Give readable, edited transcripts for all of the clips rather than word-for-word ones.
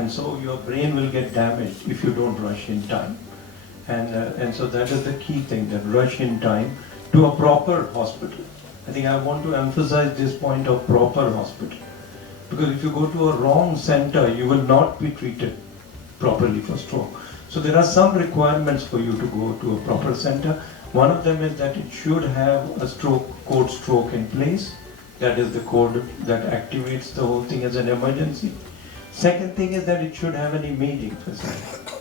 And so your brain will get damaged if you don't rush in time. And so that is the key thing, that rush in time to a proper hospital. I think I want to emphasize this point of proper hospital. Because if you go to a wrong center, you will not be treated properly for stroke. So there are some requirements for you to go to a proper center. One of them is that it should have a code stroke in place. That is the code that activates the whole thing as an emergency. Second thing is that it should have an imaging facility.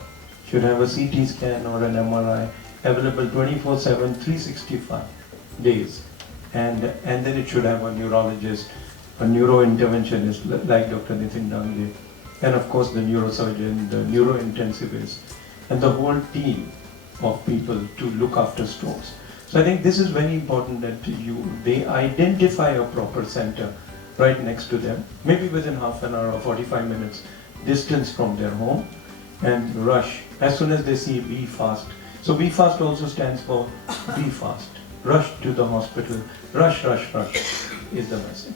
Should have a CT scan or an MRI available 24/7, 365 days. And then it should have a neurologist, a neurointerventionist like Dr. Nitin Dangle, and of course the neurosurgeon, the neurointensivist, and the whole team of people to look after strokes. So I think this is very important that they identify a proper center right next to them, maybe within half an hour or 45 minutes distance from their home, and rush as soon as they see Be Fast. So Be Fast also stands for Be Fast. Rush to the hospital. Rush, rush, rush is the message.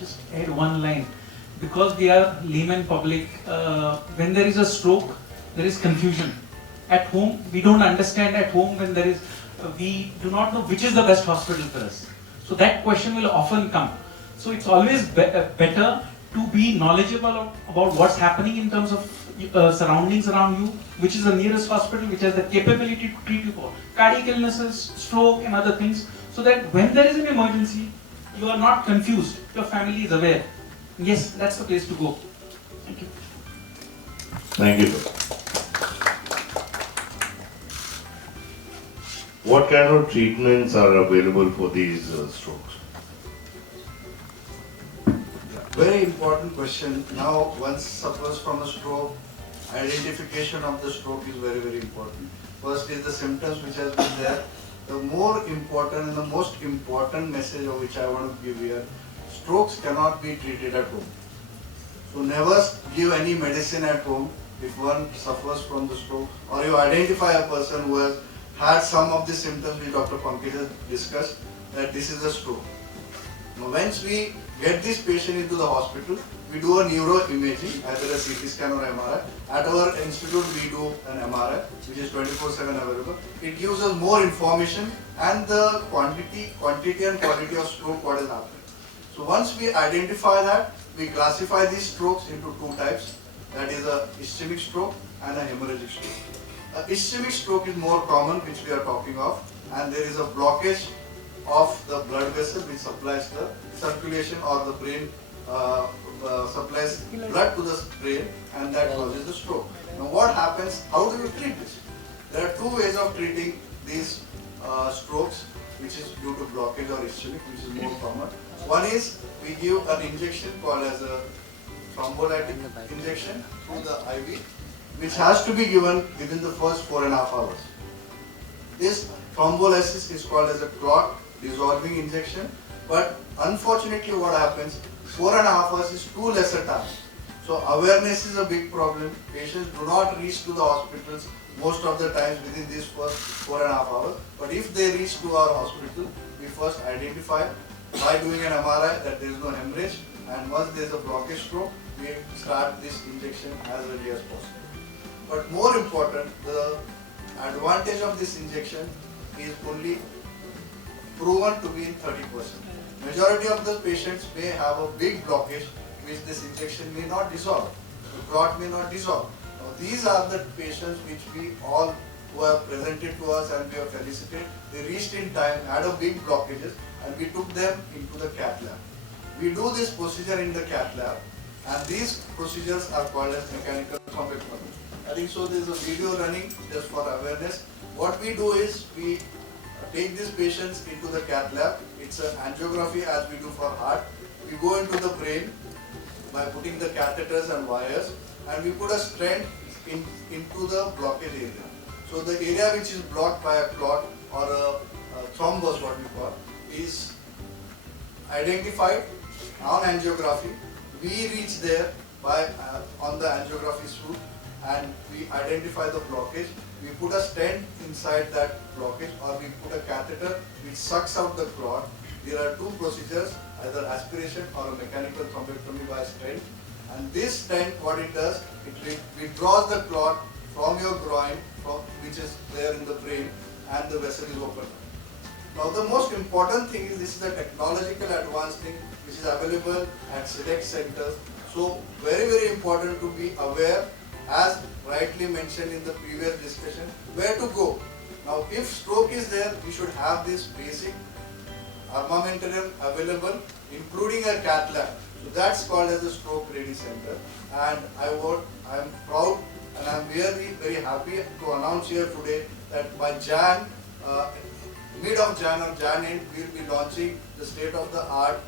Just add one line. Because we are layman public, when there is a stroke, there is confusion. At home, we don't understand at home when there is, we do not know which is the best hospital for us. So that question will often come. So it's always better to be knowledgeable about what's happening in terms of surroundings around you, which is the nearest hospital, which has the capability to treat you for cardiac illnesses, stroke and other things, so that when there is an emergency, you are not confused, your family is aware. Yes, that's the place to go. Thank you. Thank you. What kind of treatments are available for these strokes? Very important question. Now, one suffers from a stroke, identification of the stroke is very, very important. First is the symptoms which has been there. The more important and the most important message of which I want to give here, strokes cannot be treated at home. So never give any medicine at home if one suffers from the stroke, or you identify a person who has had some of the symptoms which Dr. Pankaj has discussed, that this is a stroke. Now, once we get this patient into the hospital, we do a neuroimaging, either a CT scan or MRI. At our institute, we do an MRI, which is 24/7 available. It gives us more information and the quantity and quality of stroke what is happening. So once we identify that, we classify these strokes into two types. That is a ischemic stroke and a hemorrhagic stroke. Ischemic stroke is more common, which we are talking of, and there is a blockage of the blood vessel which supplies the circulation, or the brain supplies blood to the brain, and that causes the stroke. Now what happens, how do you treat this? There are two ways of treating these strokes, which is due to blockage or ischemic, which is more common. One is we give an injection called as a thrombolytic injection through the IV, which has to be given within the first 4.5 hours. This thrombolysis is called as a clot dissolving injection, but unfortunately what happens, 4.5 hours is too less a time. So awareness is a big problem. Patients do not reach to the hospitals most of the times within these first 4.5 hours. But if they reach to our hospital, we first identify by doing an MRI that there is no hemorrhage, and once there is a blockage stroke, we start this injection as early as possible. But more important, the advantage of this injection is only proven to be in 30%. Majority of the patients may have a big blockage which this injection may not dissolve. The clot may not dissolve. Now, these are the patients which we all who have presented to us and we have felicitated. They reached in time, had a big blockages, and we took them into the cath lab. We do this procedure in the cath lab, and these procedures are called as mechanical thrombectomy. I think so there is a video running just for awareness. What we do is we take these patients into the cath lab. It's an angiography as we do for heart. We go into the brain by putting the catheters and wires, and we put a stent into the blockage area. So the area which is blocked by a clot or a thrombus, what we call, is identified on angiography. We reach there by on the angiography suite, and we identify the blockage. We put a stent inside that blockage, or we put a catheter which sucks out the clot, there are two procedures, either aspiration or a mechanical thrombectomy by stent. And this stent, what it does, it withdraws the clot from your groin, which is there in the brain, and the vessel is opened. Now the most important thing is this is a technological advanced thing which is available at select centers. So very important to be aware, as rightly mentioned in the previous discussion, where to go. Now if stroke is there, we should have this basic armamentarium available, including a cath lab. So that's called as a stroke ready center. And I am proud and I am very happy to announce here today that by mid of Jan or Jan end, we will be launching the state-of-the-art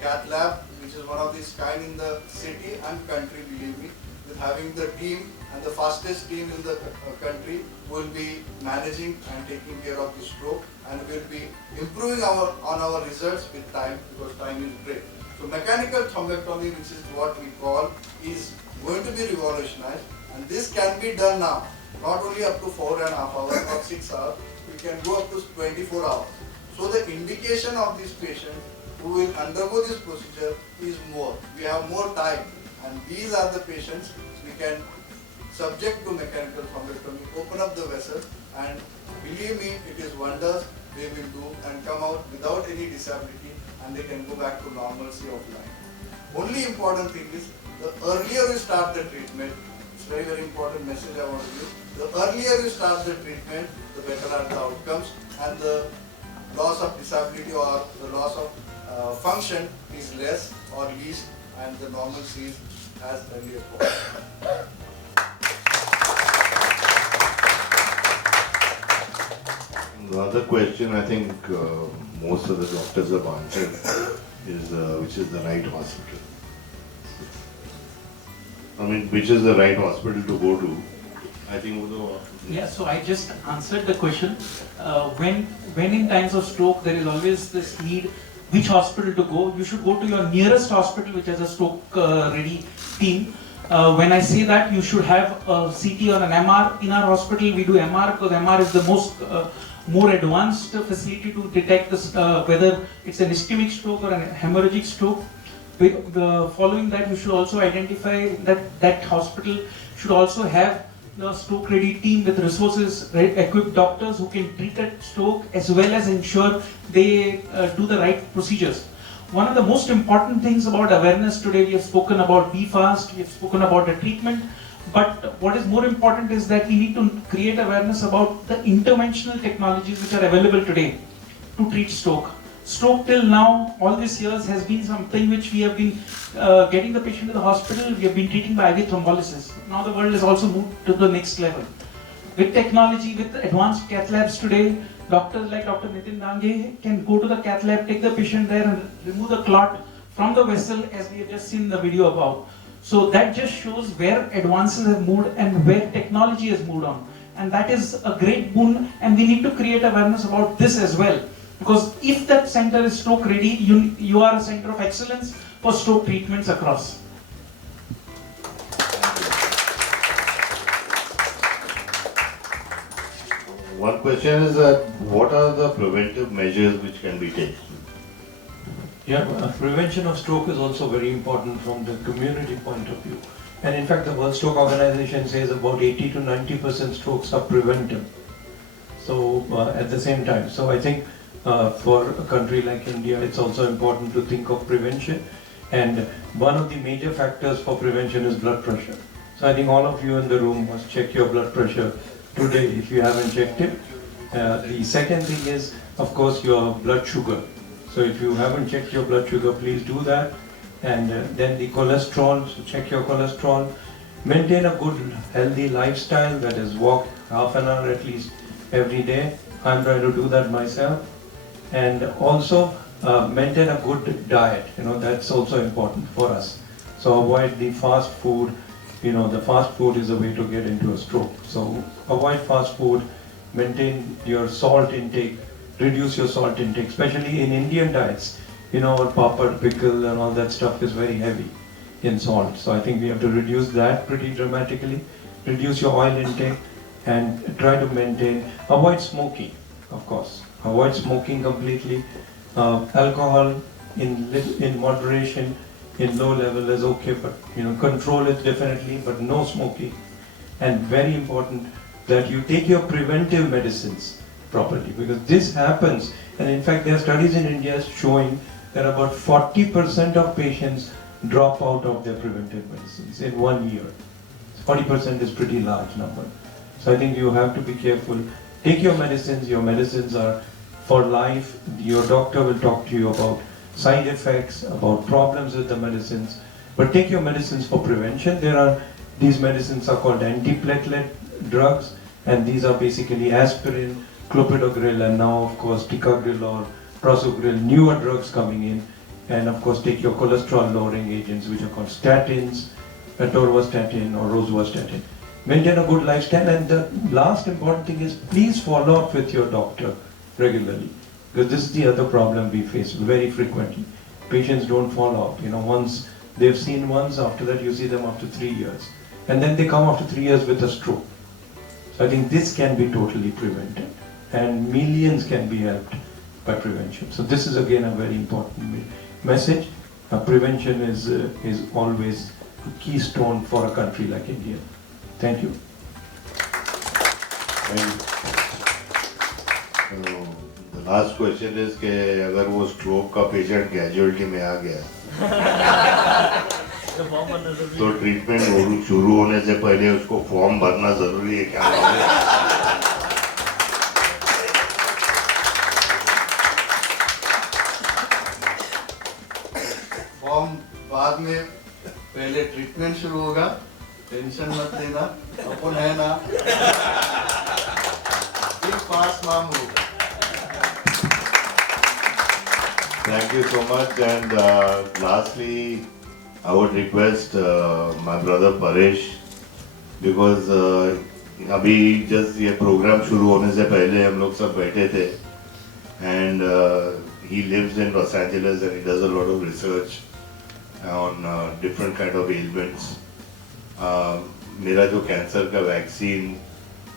cath lab, which is one of these kind in the city and country, believe me, with having the team and the fastest team in the country will be managing and taking care of the stroke, and will be improving on our results with time, because time is great. So mechanical thrombectomy, which is what we call, is going to be revolutionized, and this can be done now, not only up to 4.5 hours or 6 hours, we can go up to 24 hours. So the indication of this patient who will undergo this procedure is more. We have more time, and these are the patients we can subject to mechanical thrombectomy, open up the vessel, and believe me, it is wonders they will do and come out without any disability, and they can go back to normalcy of life. Only important thing is, the earlier you start the treatment, it's very important message I want to give. The earlier you start the treatment, the better are the outcomes, and the loss of disability or the loss of function is less or least, and the normalcy is as earlier possible. The other question I think most of the doctors have answered is which is the right hospital. I mean, which is the right hospital to go to? I think Yeah, so I just answered the question. When in times of stroke, there is always this need, which hospital to go. You should go to your nearest hospital, which has a stroke ready team. When I say that, you should have a CT or an MR. In our hospital, we do MR because MR is the more advanced facility to detect this, whether it's an ischemic stroke or an hemorrhagic stroke. Following that, you should also identify that hospital should also have the stroke ready team with resources, equipped doctors who can treat that stroke as well as ensure they do the right procedures. One of the most important things about awareness today, we have spoken about Be Fast, we have spoken about the treatment, but what is more important is that we need to create awareness about the interventional technologies which are available today to treat stroke. Stroke till now, all these years, has been something which we have been getting the patient to the hospital, we have been treating by IV thrombolysis. Now the world has also moved to the next level. With technology, with advanced cath labs today, doctors like Dr. Nitin Dange can go to the cath lab, take the patient there and remove the clot from the vessel, as we have just seen the video about. So that just shows where advances have moved and where technology has moved on. And that is a great boon, and we need to create awareness about this as well. Because if that center is stroke ready, you are a center of excellence for stroke treatments across. one question is that what are the preventive measures which can be taken? Yeah, prevention of stroke is also very important from the community point of view. And in fact, the World Stroke Organization says about 80 to 90% strokes are preventive. So at the same time, so I think for a country like India, it's also important to think of prevention. And one of the major factors for prevention is blood pressure. So I think all of you in the room must check your blood pressure today if you haven't checked it. The second thing is, of course, your blood sugar. So if you haven't checked your blood sugar, please do that. And then the cholesterol, so check your cholesterol. Maintain a good healthy lifestyle, that is walk half an hour at least every day. I'm trying to do that myself. And also maintain a good diet, that's also important for us. So avoid the fast food, the fast food is a way to get into a stroke. So avoid fast food, maintain your salt intake, reduce your salt intake, especially in Indian diets. Papad, pickle and all that stuff is very heavy in salt. So I think we have to reduce that pretty dramatically. Reduce your oil intake and try to avoid smoking, of course. Avoid smoking completely. Alcohol in moderation, in low level is okay, but control it definitely, but no smoking. And very important that you take your preventive medicines properly, because this happens. And in fact, there are studies in India showing that about 40% of patients drop out of their preventive medicines in 1 year. 40% is pretty large number. So I think you have to be careful. Take your medicines are for life. Your doctor will talk to you about side effects, about problems with the medicines, but take your medicines for prevention. These medicines are called antiplatelet drugs, and these are basically aspirin, clopidogrel, and now of course ticagrelor or prasugrel, newer drugs coming in. And of course take your cholesterol lowering agents, which are called statins, atorvastatin or rosuvastatin. Maintain a good lifestyle, and the last important thing is please follow up with your doctor regularly, because this is the other problem we face very frequently. Patients don't follow up. Once they've seen once, after that you see them after 3 years, and then they come after 3 years with a stroke. So I think this can be totally prevented, and millions can be helped by prevention. So this is again a very important message. Prevention is always a keystone for a country like India. Thank you. The last question is कि अगर वो stroke का patient casualty में आ गया तो treatment शुरू होने से पहले उसको फॉर्म भरना जरूरी है क्या? फॉर्म बाद में, पहले ट्रीटमेंट शुरू होगा, टेंशन मत लेना, अपन है ना, पास माम होगा. Thank you so much, and lastly, I would request my brother Paresh, because अभी just ये program शुरू होने से पहले हम लोग सब बैठे थे, and he lives in Los Angeles and he does a lot of research on different kind of ailments. मेरा जो कैंसर का वैक्सीन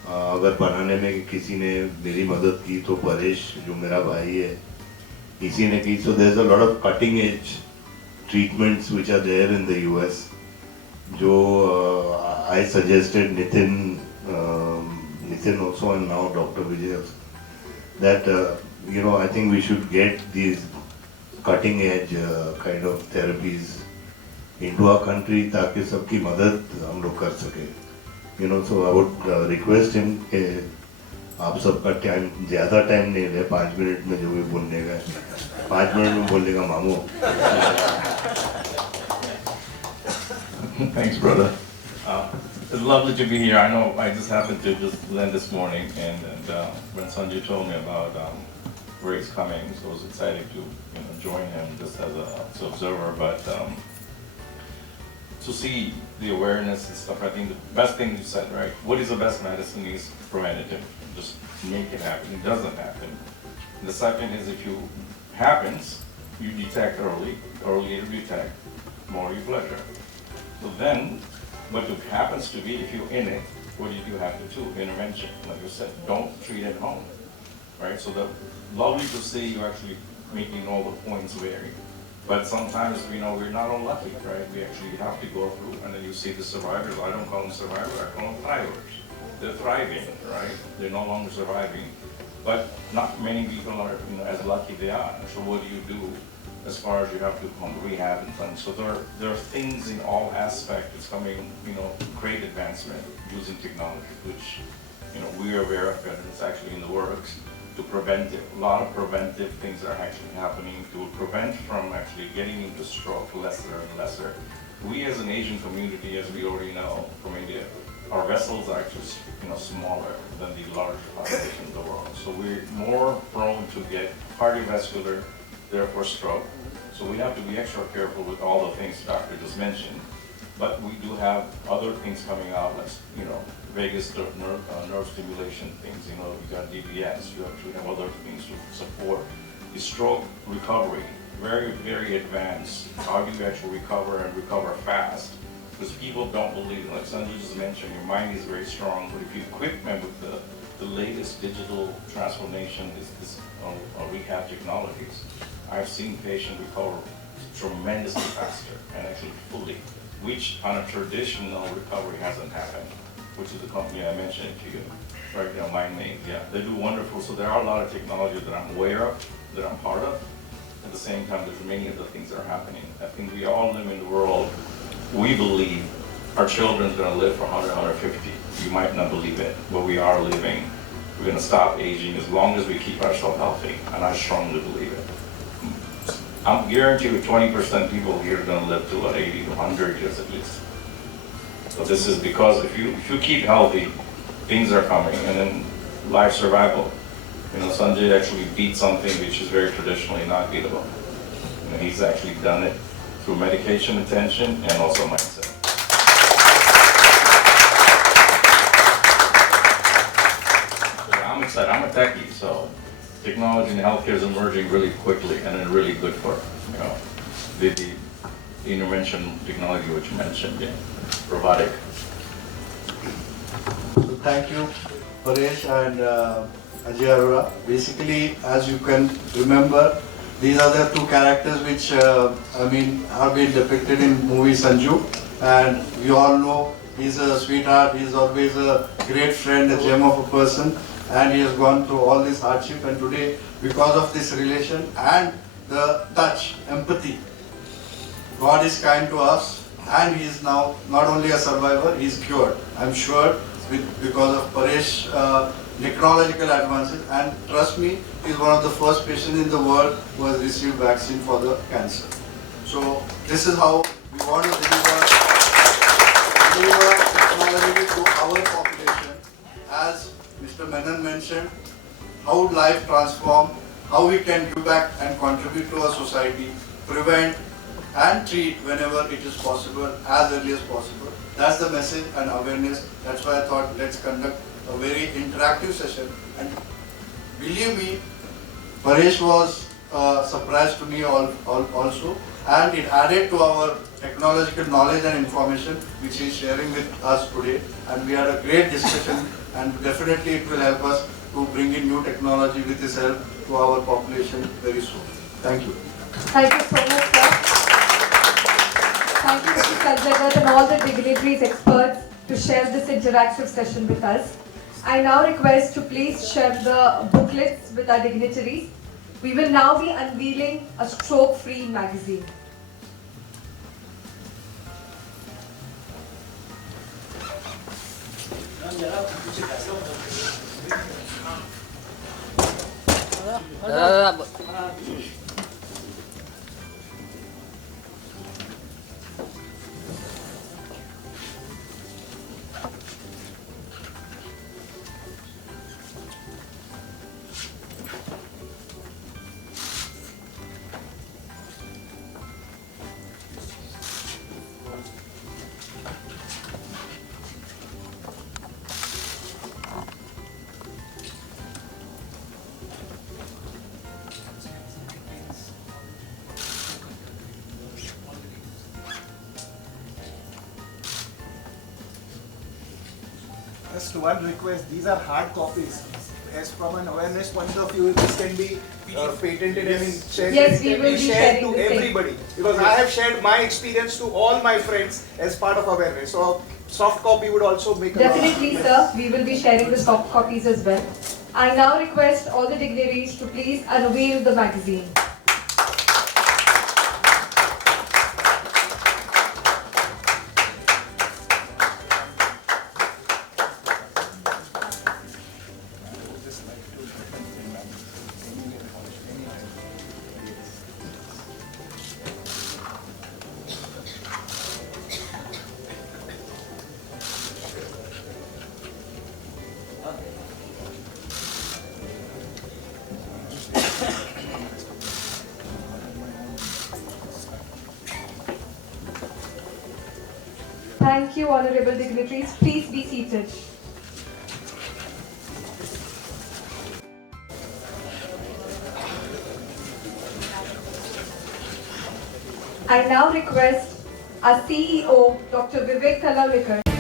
अगर बनाने में किसी ने मेरी मदद की तो परेश जो मेरा भाई है इसी ने की. So there's a lot of cutting edge treatments which are there in the US. जो I suggested Nitin also, and now Dr. Vijay, that I think we should get these cutting edge kind of therapies into our country ताकि सबकी मदद हम लोग कर सके. So I would request him कि आप सबका टाइम ज़्यादा टाइम नहीं ले, 5 मिनट में जो भी बोलने का 5 मिनट में बोलने का मामू. Thanks, brother. It's lovely to be here. I know I just happened to just land this morning, and when Sanjay told me about where he's coming, so I was excited to join him just as an observer. But to see the awareness and stuff, I think the best thing you said, right? What is the best medicine is preventative. Just make it happen. It doesn't happen. And the second is if you happens, you detect early. Earlier you detect, more you pleasure. So then, what it happens to be, if you're in it, what do you have to do? Intervention. Like you said, don't treat at home, right? So the lovely to see you actually making all the points vary. But sometimes, we're not unlucky, right? We actually have to go through, and then you see the survivors. I don't call them survivors, I call them thrivers. They're thriving, right? They're no longer surviving. But not many people are, as lucky they are. So what do you do as far as you have to come rehab and things? So there are things in all aspects that's coming, great advancement using technology, which, we are aware of it, and it's actually in the works. To prevent it. A lot of preventive things are actually happening to prevent from actually getting into stroke lesser and lesser. We as an Asian community, as we already know from India, our vessels are actually smaller than the large population of the world. So we're more prone to get cardiovascular, therefore stroke. So we have to be extra careful with all the things the doctor just mentioned. But we do have other things coming out, like vagus nerve stimulation things. You got DBS. You actually have other things to support the stroke recovery. Very, very advanced. How do you actually recover and recover fast? Because people don't believe, like Sanjay just mentioned, your mind is very strong, but if you equip them with the the latest digital transformation is rehab technologies, I've seen patients recover tremendously faster and actually fully, which on a traditional recovery hasn't happened, which is the company I mentioned to you, right now, MindMate, yeah, they do wonderful. So there are a lot of technology that I'm aware of, that I'm part of. At the same time, there's many other things that are happening. I think we all live in the world, we believe our children's gonna live for 100, 150. You might not believe it, but we are living. We're gonna stop aging as long as we keep ourselves healthy, and I strongly believe it. I'm guarantee you 20% people here are gonna live to 80 to 100 years at least. So this is because if you keep healthy, things are coming, and then life survival. You know, Sanjay actually beat something which is very traditionally not beatable. You know, he's actually done it through medication, attention, and also mindset. So I'm excited. I'm a techie, so technology in healthcare is emerging really quickly, and it's really good for, you know, the intervention technology which you mentioned, yeah, robotic. So thank you, Paresh and Ajay Arora. Basically, as you can remember, these are the two characters which have been depicted in movie Sanju, and we all know he's a sweetheart. He's always a great friend, a gem of a person, and he has gone through all this hardship. And today, because of this relation and the touch, empathy, God is kind to us, and he is now not only a survivor, he is cured. I'm sure because of Paresh technological advances, and trust me, he is one of the first patients in the world who has received vaccine for the cancer. So this is how we want to deliver technology to our population. As Mr. Menon mentioned, how life transform, how we can give back and contribute to our society, prevent and treat whenever it is possible, as early as possible. That's the message and awareness. That's why I thought let's conduct a very interactive session. And believe me, Paresh was a surprise to me also, and it added to our technological knowledge and information which he is sharing with us today. And we had a great discussion, and definitely it will help us to bring in new technology with his help to our population very soon. Thank you. Thank you so much, sir. Thank you, Mr. Sanjay Dutt and all the dignitaries, experts, to share this interactive session with us. I now request to please share the booklets with our dignitaries. We will now be unveiling a stroke-free magazine. Just one request, these are hard copies. As from an awareness point of view, this can be patented and shared, Yes, we can will be be shared sharing to the same. everybody. Because I have shared my experience to all my friends as part of awareness. So soft copy would also make a lot of Definitely, difference. sir. We will be sharing the soft copies as well. I now request all the dignitaries to please unveil the magazine. Thank you, honorable dignitaries. Please be seated. I now request our CEO, Dr. Vivek Talalikar.